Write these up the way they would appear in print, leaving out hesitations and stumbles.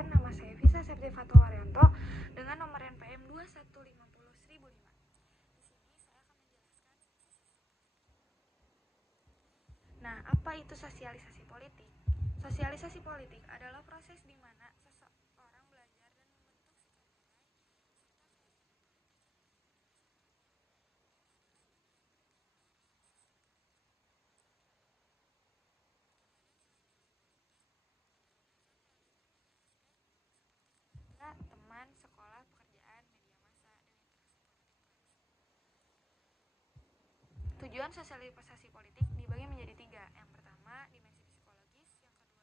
Perkenalkan, nama saya Visa Septi Fatwawaryanto dengan nomor NPM 2150005. Nah, apa itu sosialisasi politik? Sosialisasi politik adalah proses di mana seseorang belajar dan membentuk sikap teman, sekolah, pekerjaan, media massa, dan tujuan sosialisasi politik dibagi menjadi 3. Yang pertama, dimensi psikologis, yang kedua,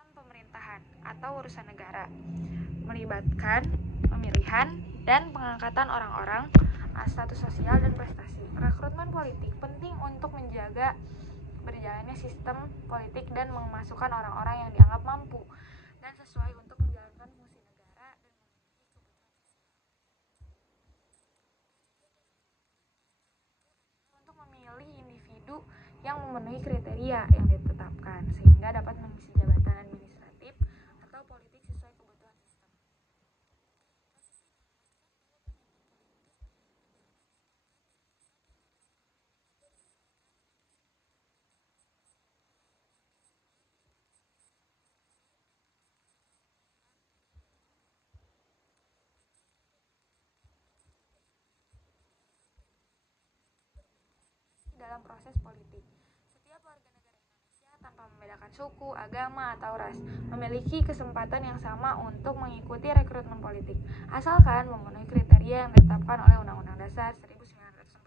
dalam pemerintahan atau urusan negara, melibatkan pemilihan dan pengangkatan orang-orang, status sosial dan prestasi. Rekrutmen politik penting untuk menjaga berjalannya sistem politik dan memasukkan orang-orang yang dianggap mampu dan sesuai untuk menjalankan fungsi negara dan untuk memilih individu yang memenuhi kriteria yang ditetapkan sehingga dapat mengisi jabatan administratif atau politik sesuai kebutuhan sistem. Dalam proses politik, setiap warga negara Indonesia tanpa membedakan suku, agama, atau ras memiliki kesempatan yang sama untuk mengikuti rekrutmen politik, asalkan memenuhi kriteria yang ditetapkan oleh Undang-Undang Dasar 1945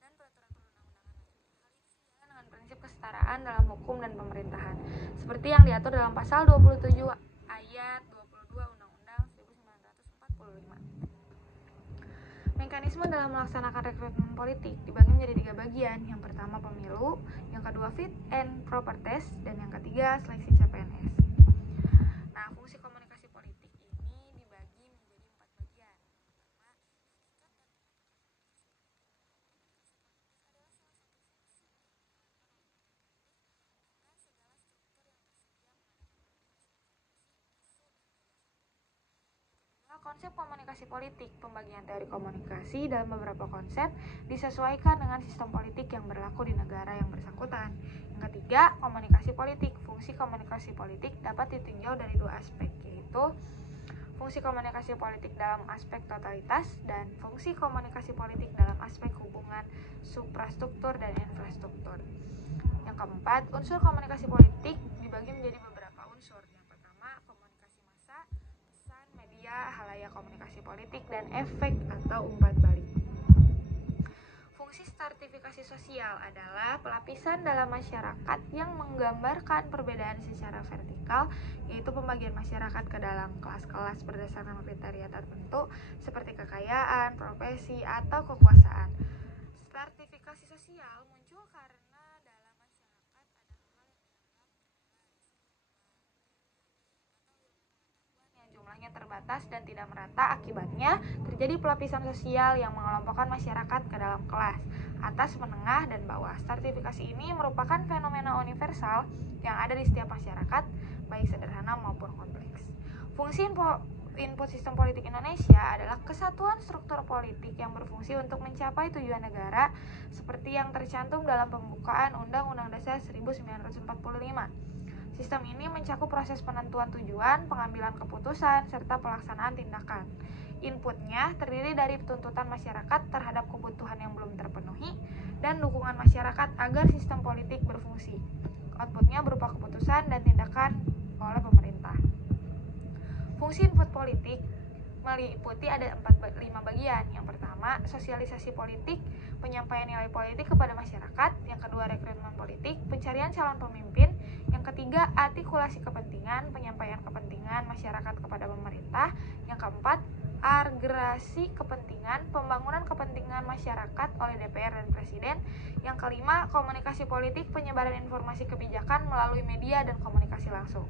dan peraturan perundang-undangan dengan prinsip kesetaraan dalam hukum dan pemerintahan, seperti yang diatur dalam pasal 27 ayat 22 Undang-Undang 1945. Mekanisme dalam melaksanakan rekrutmen politik dibagi menjadi 3 bagian. Yang pertama pemilu, yang kedua fit and proper test, dan yang ketiga seleksi CPNS. Nah, fungsi komunikasi politik ini dibagi menjadi 4 bagian. Konsep komunikasi politik, pembagian teori komunikasi dalam beberapa konsep disesuaikan dengan sistem politik yang berlaku di negara yang bersangkutan. Yang ketiga, komunikasi politik. Fungsi komunikasi politik dapat ditinjau dari 2 aspek, yaitu fungsi komunikasi politik dalam aspek totalitas dan fungsi komunikasi politik dalam aspek hubungan suprastruktur dan infrastruktur. Yang keempat, unsur komunikasi politik dibagi menjadi beberapa unsur. Yang pertama, komunikasi massa, pesan, media, halayak komunikasi politik, dan efek atau umpan balik. Fungsi stratifikasi sosial adalah pelapisan dalam masyarakat yang menggambarkan perbedaan secara vertikal, yaitu pembagian masyarakat ke dalam kelas-kelas berdasarkan kriteria tertentu seperti kekayaan, profesi, atau kekuasaan. Stratifikasi sosial muncul karena dalam masyarakat ada yang jumlahnya terbatas dan tidak merata. Akibatnya terjadi pelapisan sosial yang mengelompokkan masyarakat ke dalam kelas atas, menengah, dan bawah. Stratifikasi ini merupakan fenomena universal yang ada di setiap masyarakat, baik sederhana maupun kompleks. Fungsi input sistem politik Indonesia adalah kesatuan struktur politik yang berfungsi untuk mencapai tujuan negara seperti yang tercantum dalam pembukaan Undang-Undang Dasar 1945. Sistem ini mencakup proses penentuan tujuan, pengambilan keputusan, serta pelaksanaan tindakan. Inputnya terdiri dari tuntutan masyarakat terhadap kebutuhan yang belum terpenuhi dan dukungan masyarakat agar sistem politik berfungsi. Outputnya berupa keputusan dan tindakan oleh pemerintah. Fungsi input politik meliputi ada 5 bagian. Yang pertama, sosialisasi politik, penyampaian nilai politik kepada masyarakat. Yang kedua, rekrutmen politik, pencarian calon pemimpin. Yang ketiga, artikulasi kepentingan, penyampaian kepentingan masyarakat kepada pemerintah. Yang keempat, agresi kepentingan, pembangunan kepentingan masyarakat oleh DPR dan Presiden. Yang kelima, komunikasi politik, penyebaran informasi kebijakan melalui media dan komunikasi langsung.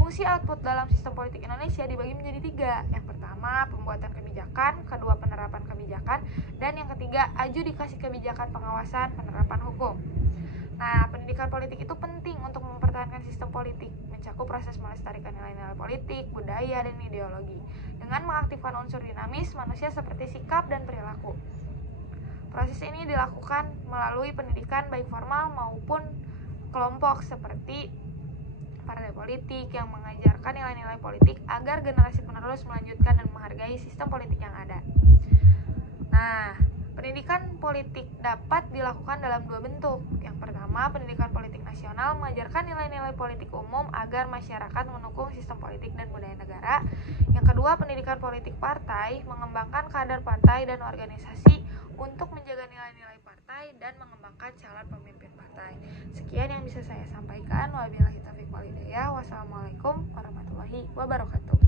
Fungsi output dalam sistem politik Indonesia dibagi menjadi 3. Yang pertama, pembuatan kebijakan, kedua, penerapan kebijakan, dan yang ketiga, adjudikasi kebijakan, pengawasan, penerapan hukum. Nah, pendidikan politik itu penting untuk mempertahankan sistem politik, mencakup proses melestarikan nilai-nilai politik, budaya, dan ideologi, dengan mengaktifkan unsur dinamis manusia seperti sikap dan perilaku. Proses ini dilakukan melalui pendidikan baik formal maupun kelompok seperti partai politik yang mengajarkan nilai-nilai politik agar generasi penerus melanjutkan dan menghargai sistem politik yang ada. Nah, pendidikan politik dapat dilakukan dalam 2 bentuk. Yang pertama, pendidikan politik nasional mengajarkan nilai-nilai politik umum agar masyarakat mendukung sistem politik dan budaya negara. Yang kedua, pendidikan politik partai mengembangkan kader partai dan organisasi untuk menjaga nilai-nilai partai dan mengembangkan calon pemimpin partai. Sekian yang bisa saya sampaikan. Wabillahi taufiq wal hidayah. Wassalamualaikum warahmatullahi wabarakatuh.